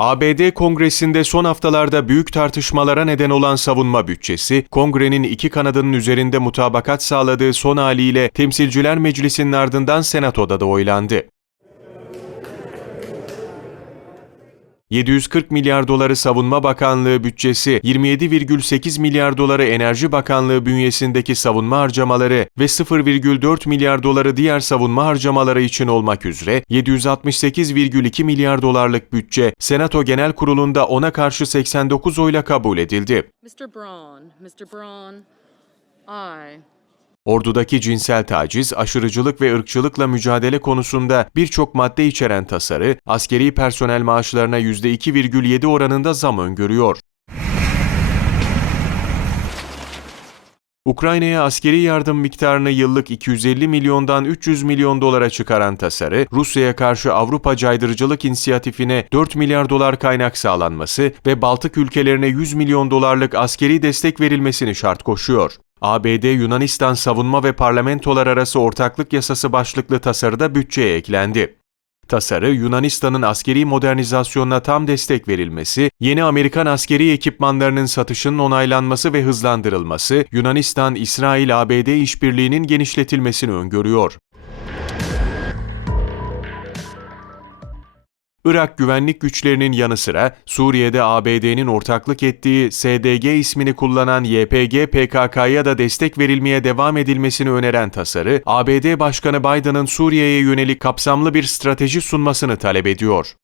ABD Kongresi'nde son haftalarda büyük tartışmalara neden olan savunma bütçesi, kongrenin iki kanadının üzerinde mutabakat sağladığı son haliyle Temsilciler Meclisi'nin ardından Senato'da da oylandı. 740 milyar doları Savunma Bakanlığı bütçesi, 27,8 milyar doları Enerji Bakanlığı bünyesindeki savunma harcamaları ve 0,4 milyar doları diğer savunma harcamaları için olmak üzere 768,2 milyar dolarlık bütçe Senato Genel Kurulu'nda ona karşı 89 oyla kabul edildi. Mr. Braun, Mr. Braun, aye. Ordudaki cinsel taciz, aşırıcılık ve ırkçılıkla mücadele konusunda birçok madde içeren tasarı, askeri personel maaşlarına %2,7 oranında zam öngörüyor. Ukrayna'ya askeri yardım miktarını yıllık 250 milyondan 300 milyon dolara çıkaran tasarı, Rusya'ya karşı Avrupa Caydırıcılık İnisiyatifine 4 milyar dolar kaynak sağlanması ve Baltık ülkelerine 100 milyon dolarlık askeri destek verilmesini şart koşuyor. ABD Yunanistan Savunma ve Parlamentolar Arası Ortaklık Yasası başlıklı tasarıda bütçeye eklendi. Tasarı, Yunanistan'ın askeri modernizasyonuna tam destek verilmesi, yeni Amerikan askeri ekipmanlarının satışının onaylanması ve hızlandırılması, Yunanistan-İsrail-ABD işbirliğinin genişletilmesini öngörüyor. Irak güvenlik güçlerinin yanı sıra Suriye'de ABD'nin ortaklık ettiği SDG ismini kullanan YPG PKK'ya da destek verilmeye devam edilmesini öneren tasarı, ABD Başkanı Biden'ın Suriye'ye yönelik kapsamlı bir strateji sunmasını talep ediyor.